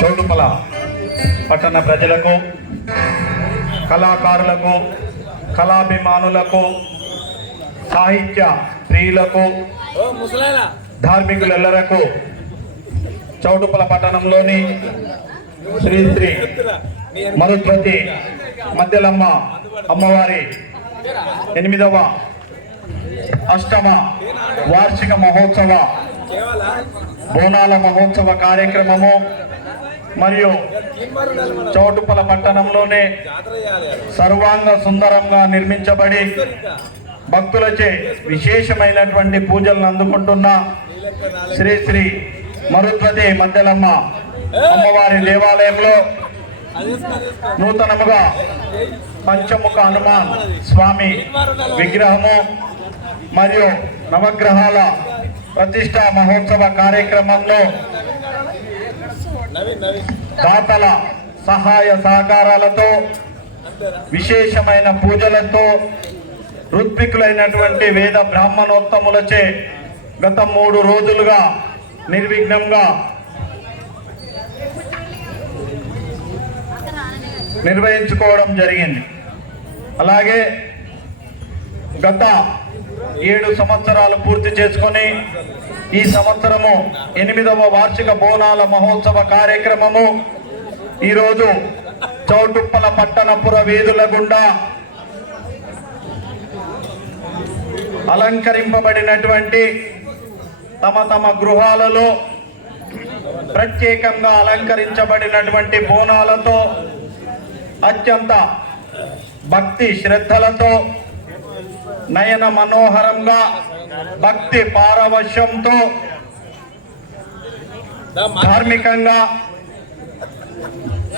చౌటుపల పట్టణ ప్రజలకు కళాకారులకు కళాభిమానులకు సాహిత్య స్త్రీలకు ధార్మికులెల్లరకు చౌటుపల పట్టణంలోని శ్రీ శ్రీ మరుత్వతి మధ్యలమ్మ అమ్మవారి ఎనిమిదవ అష్టమ వార్షిక మహోత్సవ బోనాల మహోత్సవ కార్యక్రమము మరియు చౌటుపల పట్టణంలోనే సర్వాంగ సుందరంగా నిర్మించబడి భక్తులచే విశేషమైనటువంటి పూజలను అందుకుంటున్న శ్రీ శ్రీ మద్దెలమ్మ మధ్యలమ్మ అమ్మవారి దేవాలయంలో నూతనముగా పంచముఖ హనుమాన్ స్వామి విగ్రహము మరియు నవగ్రహాల ప్రతిష్ట మహోత్సవ కార్యక్రమంలో దాతల సహాయ సహకారాలతో విశేషమైన పూజలతో ఋత్వికులైనటువంటి వేద బ్రాహ్మణోత్తములచే గత మూడు రోజులుగా నిర్విఘ్నంగా నిర్వహించుకోవడం జరిగింది. అలాగే గత ఏడు సంవత్సరాలు పూర్తి చేసుకొని ఈ సంవత్సరము ఎనిమిదవ వార్షిక బోనాల మహోత్సవ కార్యక్రమము. ఈరోజు చౌటుప్పల పట్టణపుర వీధుల గుండా అలంకరింపబడినటువంటి తమ తమ గృహాలలో ప్రత్యేకంగా అలంకరించబడినటువంటి బోనాలతో అత్యంత భక్తి శ్రద్ధలతో నయన మనోహరంగా భక్తి పారవశ్యంతో ధార్మికంగా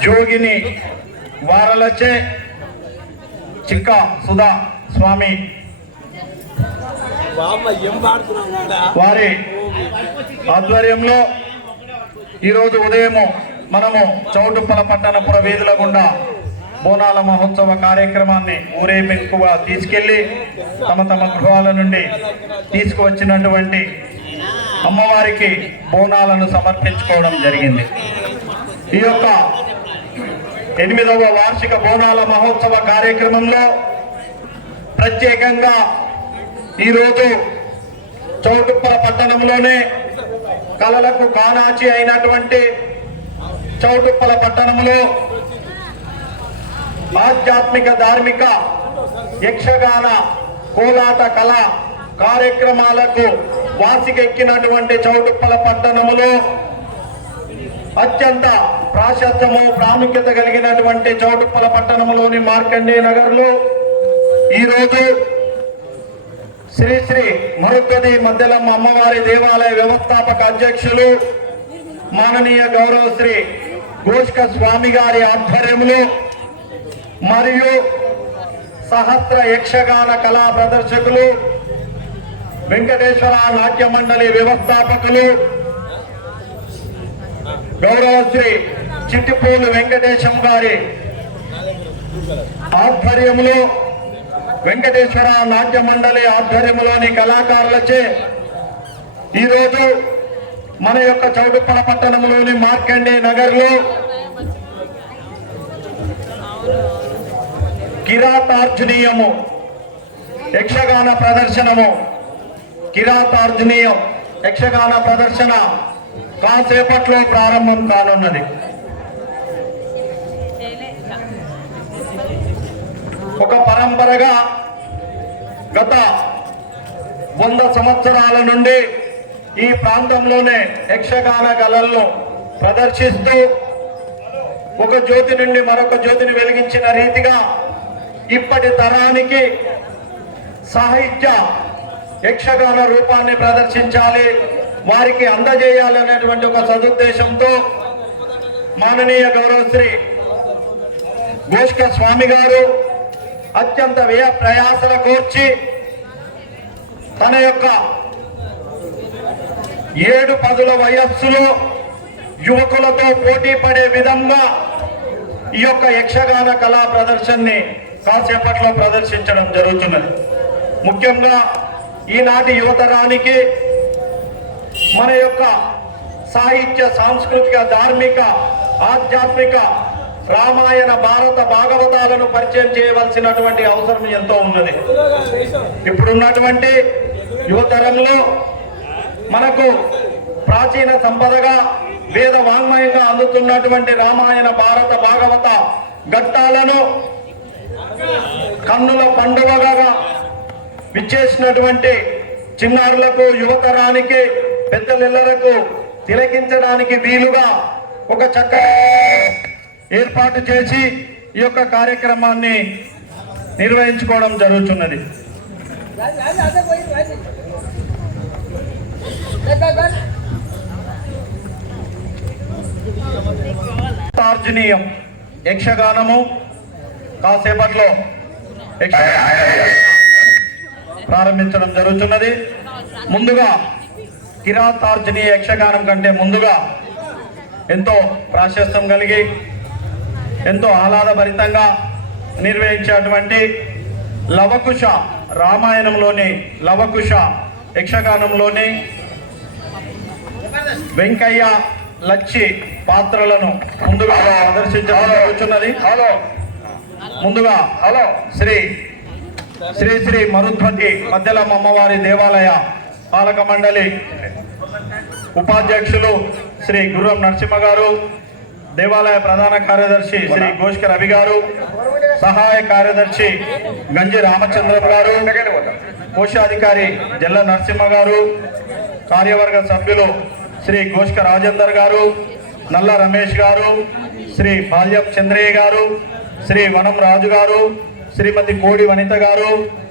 జోగిని వారలచే చిక్క సుధా స్వామి వారి ఆధ్వర్యంలో ఈరోజు ఉదయము మనము చౌటుప్పల పట్టణపుర వీధుల గుండా బోనాల మహోత్సవ కార్యక్రమాన్ని ఊరేగింపుగా తీసుకెళ్ళి తమ తమ గృహాల నుండి తీసుకువచ్చినటువంటి అమ్మవారికి బోనాలను సమర్పించుకోవడం జరిగింది. ఈ యొక్క ఎనిమిదవ వార్షిక బోనాల మహోత్సవ కార్యక్రమంలో ప్రత్యేకంగా ఈరోజు చౌటుప్పల పట్టణంలోనే కళలకు కానాచి అయినటువంటి చౌటుప్పల పట్టణంలో ఆధ్యాత్మిక ధార్మిక యక్షగాన కోలాట కళ కార్యక్రమాలకు వాసికెక్కినటువంటి చౌటుప్పల పట్టణములో అత్యంత ప్రాశస్త్యము ప్రాముఖ్యత కలిగినటువంటి చౌటుప్పల పట్టణంలోని మార్కండే నగర్లో ఈరోజు శ్రీ శ్రీ మద్దెలమ్మ మధ్యలమ్మ అమ్మవారి దేవాలయ వ్యవస్థాపక అధ్యక్షులు మాననీయ గౌరవ శ్రీ గోష్క స్వామి గారి ఆధ్వర్యంలో మరియు సహస్ర యక్షగాన కళా ప్రదర్శకులు వెంకటేశ్వర నాట్య మండలి వ్యవస్థాపకులు గౌరవశ్రీ చిట్టిపూలు వెంకటేశం గారి ఆధ్వర్యంలో వెంకటేశ్వర నాట్య మండలి ఆధ్వర్యంలోని కళాకారులచే ఈరోజు మన యొక్క చౌటుప్పల పట్టణంలోని మార్కండే నగర్లో కిరాతార్జునీయము. యక్షగాన ప్రదర్శనము. కిరాతార్జునీయం యక్షగాన ప్రదర్శన. కాసేపట్లో ప్రారంభం కానున్నది. ఒక పరంపరగా గత వంద సంవత్సరాల నుండి ఈ ప్రాంతంలోనే యక్షగాన కళలను ప్రదర్శిస్తూ ఒక జ్యోతి నుండి మరొక జ్యోతిని వెలిగించిన రీతిగా ఇప్పటి తరానికి సాహిత్య యక్షగాన రూపాన్ని ప్రదర్శించాలి వారికి అందజేయాలనేటువంటి ఒక సదుద్దేశంతో మాననీయ గౌరవశ్రీ గోష్క స్వామి గారు అత్యంత వ్యయ ప్రయాసల కోర్చి తన యొక్క ఏడు పదుల వయస్సులో యువకులతో పోటీ పడే విధంగా ఈ యొక్క యక్షగాన కళా ప్రదర్శనని కాసేపట్లో ప్రదర్శించడం జరుగుతున్నది. ముఖ్యంగా ఈనాటి యువతరానికి మన యొక్క సాహిత్య సాంస్కృతిక ధార్మిక ఆధ్యాత్మిక రామాయణ భారత భాగవతాలను పరిచయం చేయవలసినటువంటి అవసరం ఎంతో ఉన్నది. ఇప్పుడున్నటువంటి యువతరంలో మనకు ప్రాచీన సంపదగా వేద వాంగ్మయంగా అందుతున్నటువంటి రామాయణ భారత భాగవత ఘట్టాలను కన్నుల పండుగగా విచ్చేసినటువంటి చిన్నారులకు యువతరానికి పెద్దలెల్లరకు తిలకించడానికి వీలుగా ఒక చక్క ఏర్పాటు చేసి ఈ యొక్క కార్యక్రమాన్ని నిర్వహించుకోవడం జరుగుతున్నది. తార్జనీయం యక్షగానము కాసేపట్లో ప్రారంభించడం జరుగుతున్నది. ముందుగా కిరాతార్జనీయ యక్షగానం కంటే ముందుగా ఎంతో ప్రాశస్త్యం కలిగి ఎంతో ఆహ్లాదభరితంగా నిర్వహించేటువంటి లవకుశ రామాయణంలోని లవకుశ యక్షగానంలోని వెంకయ్య లచ్చి పాత్రలను ముందుగా ప్రదర్శించడం జరుగుతున్నది. హలో. ముందుగా హలో శ్రీ శ్రీ శ్రీ మరుద్వతి మధ్యలమ్మ అమ్మవారి దేవాలయ పాలక మండలి ఉపాధ్యక్షులు శ్రీ గుర్రం నరసింహ గారు దేవాలయ ప్రధాన కార్యదర్శి శ్రీ గోష్క రవి గారు సహాయ కార్యదర్శి గంజి రామచంద్రం గారు కోశాధికారి జల్ల నరసింహ గారు కార్యవర్గ సభ్యులు శ్రీ గోష్క రాజేందర్ గారు నల్ల రమేష్ గారు శ్రీ బాల్యం చంద్రయ్య గారు శ్రీ వనం రాజు గారు శ్రీమతి కోడి వనిత గారు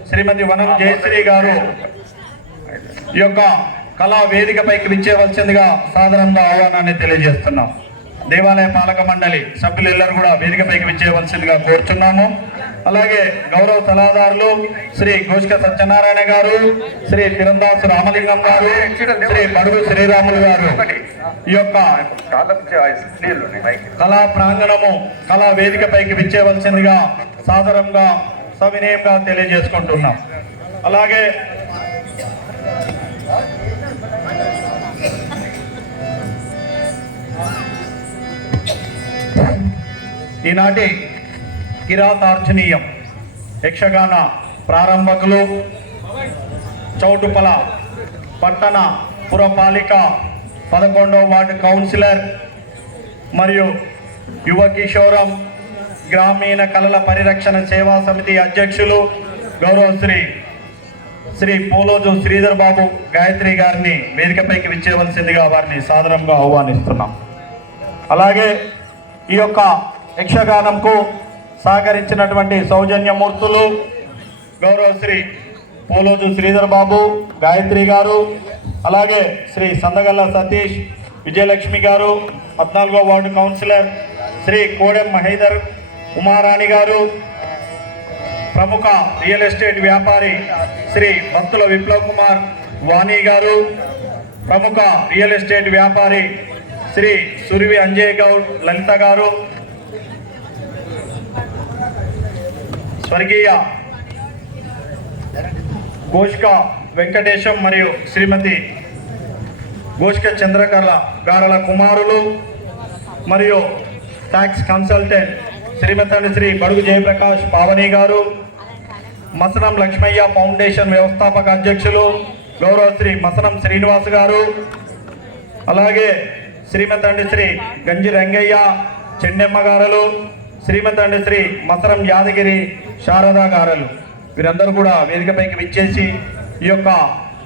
శ్రీమతి వనం జయశ్రీ గారు ఈ యొక్క కళా వేదికపైకి విచ్చేవలసిందిగా సాధారణంగా ఆహ్వానాన్ని తెలియజేస్తున్నాం. దేవాలయ పాలక మండలి సభ్యులెల్లరూ కూడా వేదికపైకి విచ్చేయవలసిందిగా కోరుచున్నాము. అలాగే గౌరవ సలహాదారులు శ్రీ గోష్క సత్యనారాయణ గారు శ్రీ తిరందాస్ రామలింగం గారు శ్రీ బడుగు శ్రీరాములు గారు. ఈ యొక్క కళా ప్రాంగణము కళా వేదికపైకి విచ్చేవలసిందిగా సాదరంగా సవినయంగా తెలియజేసుకుంటున్నాం. అలాగే ఈనాటి కిరాతార్చనీయం యక్షగాన ప్రారంభకులు చౌటుపల పట్టణ పురపాలిక పదకొండవ వార్డు కౌన్సిలర్ మరియు యువ కిషోరం గ్రామీణ కళల పరిరక్షణ సేవా సమితి అధ్యక్షులు గౌరవశ్రీ శ్రీ పోలోజు శ్రీధర్ బాబు గాయత్రి గారిని వేదికపైకి విచ్చేయవలసిందిగా వారిని సాధారణంగా ఆహ్వానిస్తున్నాం. అలాగే ఈ యొక్క యక్షగానంకు సహకరించినటువంటి సౌజన్యమూర్తులు గౌరవశ్రీ పోలోజు శ్రీధర్ బాబు గాయత్రి గారు అలాగే శ్రీ సందగల్ల సతీష్ విజయలక్ష్మి గారు పద్నాలుగో వార్డు కౌన్సిలర్ శ్రీ కోడెం మహేదర్ ఉమారాణి గారు ప్రముఖ రియల్ ఎస్టేట్ వ్యాపారి శ్రీ భక్తుల విప్లవ్ కుమార్ వాణి గారు ప్రముఖ రియల్ ఎస్టేట్ వ్యాపారి శ్రీ సురివి అంజయ్ గౌడ్ లలిత గారు స్వర్గీయ గోష్క వెంకటేశం మరియు శ్రీమతి గోష్క చంద్రకళ గారల కుమారులు మరియు ట్యాక్స్ కన్సల్టెంట్ శ్రీమతి శ్రీ బడుగు జయప్రకాష్ పావని గారు మసనం లక్ష్మయ్య ఫౌండేషన్ వ్యవస్థాపక అధ్యక్షులు గౌరవ శ్రీ మసనం శ్రీనివాస్ గారు అలాగే శ్రీమతి శ్రీ గంజి రంగయ్య చెన్నెమ్మ గారలు శ్రీమతి శ్రీ మసరం యాదగిరి శారదా గారలు. వీరందరూ కూడా వేదికపైకి విచ్చేసి ఈ యొక్క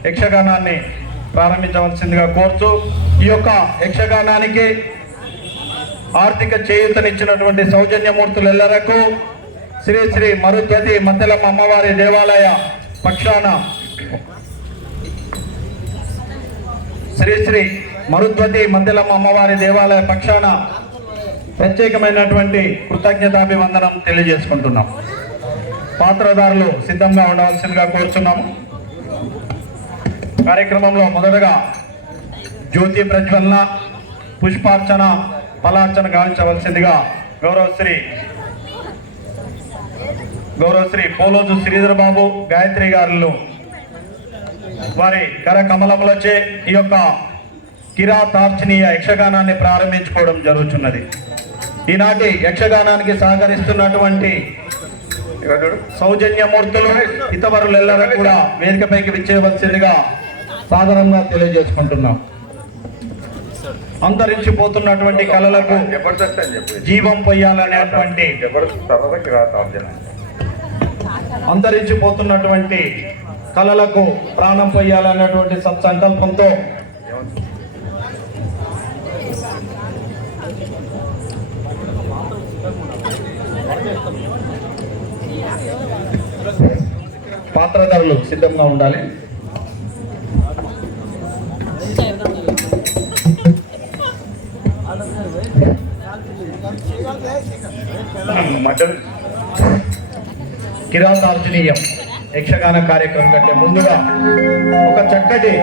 యక్షగానాన్ని ప్రారంభించవలసిందిగా కోరుతూ ఈ యొక్క యక్షగానానికి ఆర్థిక చేయూతనిచ్చినటువంటి సౌజన్యమూర్తులెల్లరకు శ్రీ శ్రీ మరుద్వతి మద్దెలమ్మ అమ్మవారి దేవాలయ పక్షాన శ్రీ శ్రీ మరుద్వతి మద్దెలమ్మ అమ్మవారి దేవాలయ పక్షాన ప్రత్యేకమైనటువంటి కృతజ్ఞతాభివందనం తెలియజేసుకుంటున్నాం. పాత్రదారులు సిద్ధంగా ఉండవలసిందిగా కోరుతున్నాము కార్యక్రమంలో మొదటగా జ్యోతి ప్రజ్వలన పుష్పార్చన ఫలార్చన గావించవలసిందిగా గౌరవశ్రీ గౌరవశ్రీ పోలోజు శ్రీధర్ బాబు గాయత్రి గారులు వారి కర కమలములచే ఈ యొక్క కిరాతార్చనీయ యక్షగానాన్ని ప్రారంభించుకోవడం జరుగుతున్నది ఈనాటి యక్షగానానికి సహకరిస్తున్నటువంటి సౌజన్యమూర్తులు ఇతవరులెల్లరూ కూడా వేదికపైకి విచ్చేయవలసిందిగా సాధారణంగా తెలియజేసుకుంటున్నాం. అంతరించిపోతున్నటువంటి కళలకు జీవం పొయ్యాలనేటువంటి అంతరించిపోతున్నటువంటి కళలకు ప్రాణం పొయ్యాలనేటువంటి సత్సంకల్పంతో పాత్రధారులు సిద్ధంగా ఉండాలి. కిరాతార్జనీయం యక్షగాన కార్యక్రమం కంటే ముందుగా ఒక చక్కటి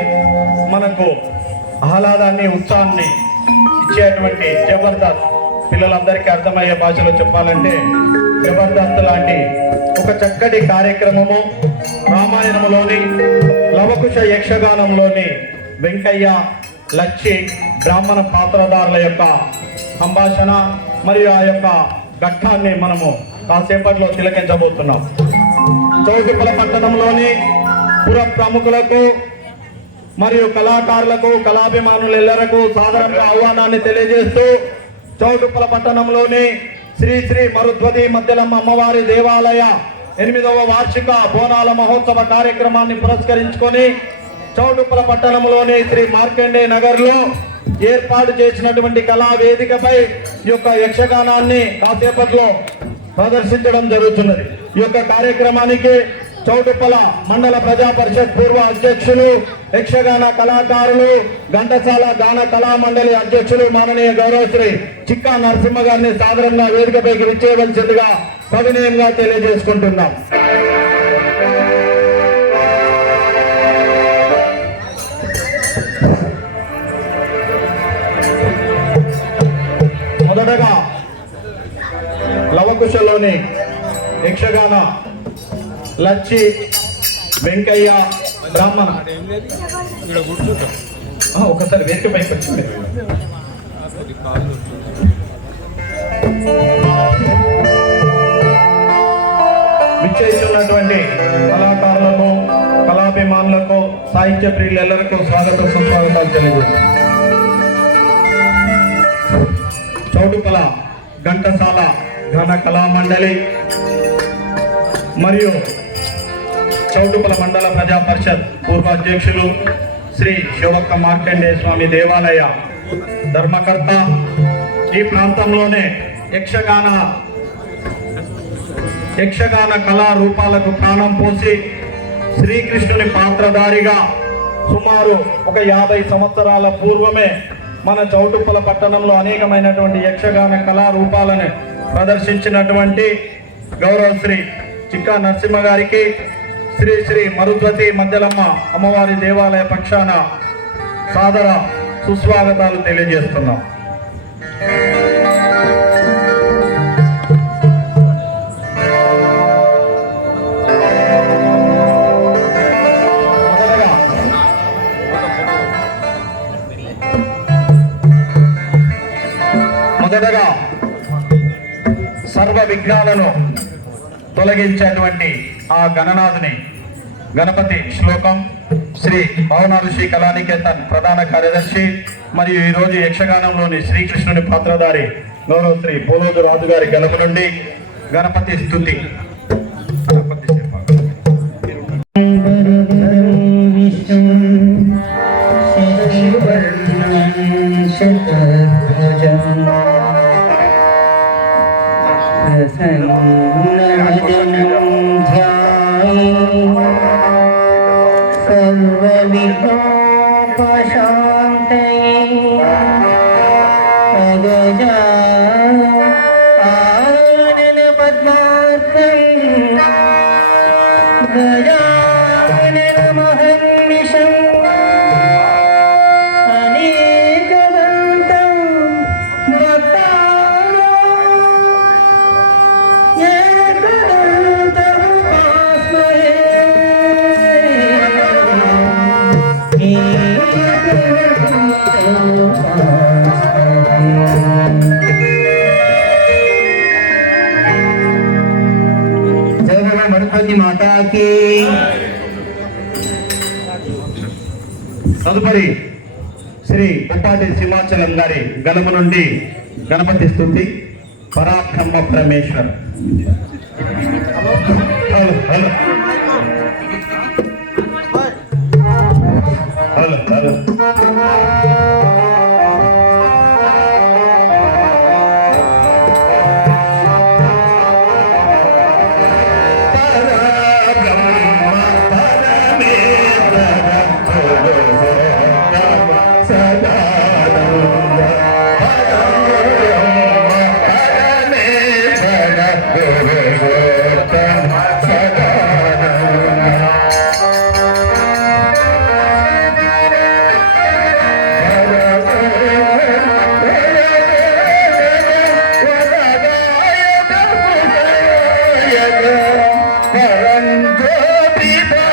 మనకు ఆహ్లాదాన్ని ఉత్సాహాన్ని ఇచ్చేటువంటి జబర్దస్త్ పిల్లలందరికీ అర్థమయ్యే భాషలో చెప్పాలంటే జబర్దస్త్ లాంటి ఒక చక్కటి కార్యక్రమము రామాయణంలోని లవకుశ యక్షగానంలోని వెంకయ్య లచ్చి బ్రాహ్మణ పాత్రదారుల యొక్క సంభాషణ మరియు ఆ యొక్క ఘట్టాన్ని మనము కాసేపట్లో తిలకించబోతున్నాం. చౌటుపల పట్టణంలోని పుర ప్రముఖులకు మరియు కళాకారులకు కళాభిమానులెల్లరకు సాధారణంగా ఆహ్వానాన్ని తెలియజేస్తూ చౌటుప్పల పట్టణంలోని శ్రీ శ్రీ మరుధ్వతి మధ్యలమ్మ అమ్మవారి దేవాలయ ఎనిమిదవ వార్షిక బోనాల మహోత్సవ కార్యక్రమాన్ని పురస్కరించుకొని చౌటుప్పల పట్టణంలోని శ్రీ మార్కండే నగర్లో ఏర్పాటు చేసినటువంటి కళా వేదికపై ఈ యొక్క యక్షగానాన్ని కాసేపట్లో ప్రదర్శించడం జరుగుతున్నది. ఈ యొక్క కార్యక్రమానికి చౌటుప్పల మండల ప్రజా పరిషత్ పూర్వ అధ్యక్షులు యక్షగాన కళాకారులు ఘంటసాల గాన కళామండలి అధ్యక్షులు మాననీయ గౌరవశ్రీ చిక్కా నరసింహ గారిని సాధారణంగా వేదికపైకి విచ్చేయవలసిందిగా సవినయంగా తెలియజేసుకుంటున్నాం. మొదటగా లవకుశలోని యక్షగాన లచ్చి వెంకయ్య బ్రాహ్మణ. ఆ, ఒకసారి వేదిక పైకి వచ్చింది విచ్చేస్తున్నటువంటి కళాకారులకు కళాభిమానులకు సాహిత్య ప్రియులెల్లరికూ స్వాగత సుస్వాగతాలు తెలియజేస్తున్నాం. చౌటుపల ఘంటసాల ఘన కళా మండలి మరియు చౌటుపల మండల ప్రజా పరిషత్ పూర్వ అధ్యక్షులు శ్రీ శివక్క మార్కండేయ స్వామి దేవాలయ ధర్మకర్త ఈ ప్రాంతంలోనే యక్షగాన యక్షగాన కళారూపాలకు ప్రాణం పోసి శ్రీకృష్ణుని పాత్రధారిగా సుమారు ఒక యాభై సంవత్సరాల పూర్వమే మన చౌటుప్పల పట్టణంలో అనేకమైనటువంటి యక్షగాన కళారూపాలను ప్రదర్శించినటువంటి గౌరవశ్రీ చిక్కా నరసింహ గారికి శ్రీ శ్రీ మరుద్వతి మధ్యలమ్మ అమ్మవారి దేవాలయ పక్షాన సాదర సుస్వాగతాలు తెలియజేస్తున్నాం. మొదటగా సర్వ విఘ్నాలను తొలగించేటువంటి ఆ గణనాథుని గణపతి శ్లోకం శ్రీ భవన ఋషి కళానికేతన్ ప్రధాన కార్యదర్శి మరియు ఈరోజు యక్షగానంలోని శ్రీకృష్ణుని పాత్రధారి గౌరవ శ్రీ పోలోజు రాజు గారి గణపు నుండి గణపతి స్థుతి Ganapati you. love me more. తదుపరి శ్రీ పుట్టాటి సింహాచలం గారి గలము నుండి గణపతి స్థుతి Parabrahma Parameshwar. Hello hello. Gopi people.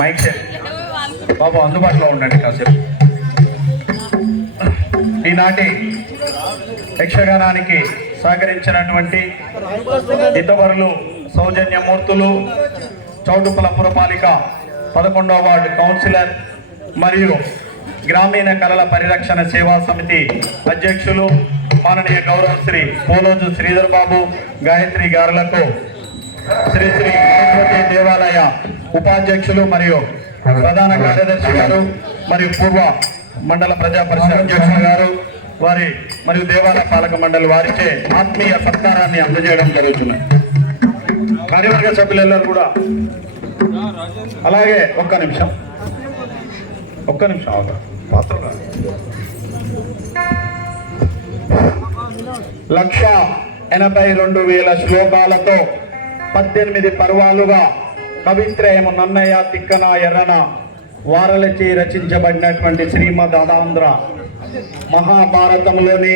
Mike బాబు అందుబాటులో ఉండండి కాసేపు. ఈనాటి యక్షగానానికి సహకరించినటువంటి ఇతవరులు సౌజన్యమూర్తులు చౌటుపల పురపాలిక పదకొండవ వార్డు కౌన్సిలర్ మరియు గ్రామీణ కళల పరిరక్షణ సేవా సమితి అధ్యక్షులు మాననీయ గౌరవశ్రీ పోలోజు శ్రీధర్ బాబు గాయత్రి గారులకు శ్రీ శ్రీ దేవాలయ ఉపాధ్యక్షులు మరియు ప్రధాన కార్యదర్శి గారు మరియు పూర్వ మండల ప్రజా పరిషత్ అధ్యక్షులు గారు వారి మరియు దేవాలయ పాలక మండలి వారిచే ఆత్మీయ సత్కారాన్ని అందజేయడం జరుగుతున్నాయి కార్యవర్గ సభ్యులందరూ కూడా. అలాగే ఒక్క నిమిషం. ఒక్క నిమిషం ఆగు. లక్ష ఎనభై రెండు వేల శ్లోకాలతో పద్దెనిమిది పర్వాలుగా కవిత్రయము నన్నయ్య తిక్కన ఎర్రన వారలచే రచించబడినటువంటి శ్రీమద్ అదాంధ్ర మహాభారతంలోని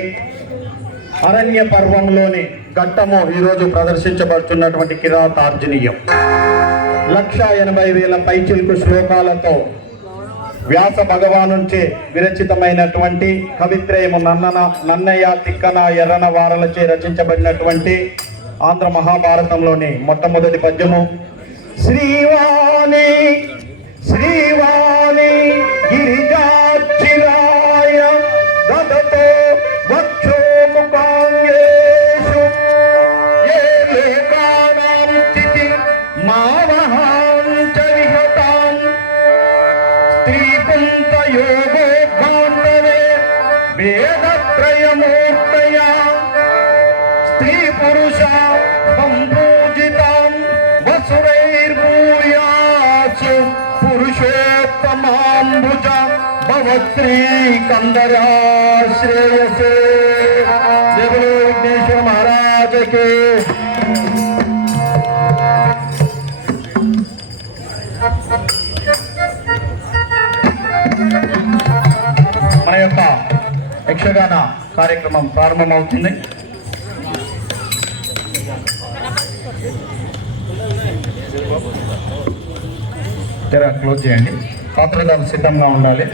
అరణ్య పర్వంలోని ఘట్టము ఈరోజు ప్రదర్శించబడుతున్నటువంటి కిరాతార్జునీయం లక్ష ఎనభై వేల పైచిల్కు శ్లోకాలతో వ్యాస భగవానుంచే విరచితమైనటువంటి కవిత్రయము నన్నన నన్నయ్య తిక్కన ఎర్రన వారలచే రచించబడినటువంటి ఆంధ్ర మహాభారతంలోని మొట్టమొదటి పద్యము శ్రీవాణి శ్రీవాణి గిరిజా భవశ్రీ కందరాశ్రేయసే దేవుడు విఘ్నేశ్వర మహారాజకే. మన యొక్క యక్షగాన కార్యక్రమం ప్రారంభమవుతుంది. తెర క్లోజ్ చేయండి. పాత్రదారులు సిద్ధంగా ఉండాలి.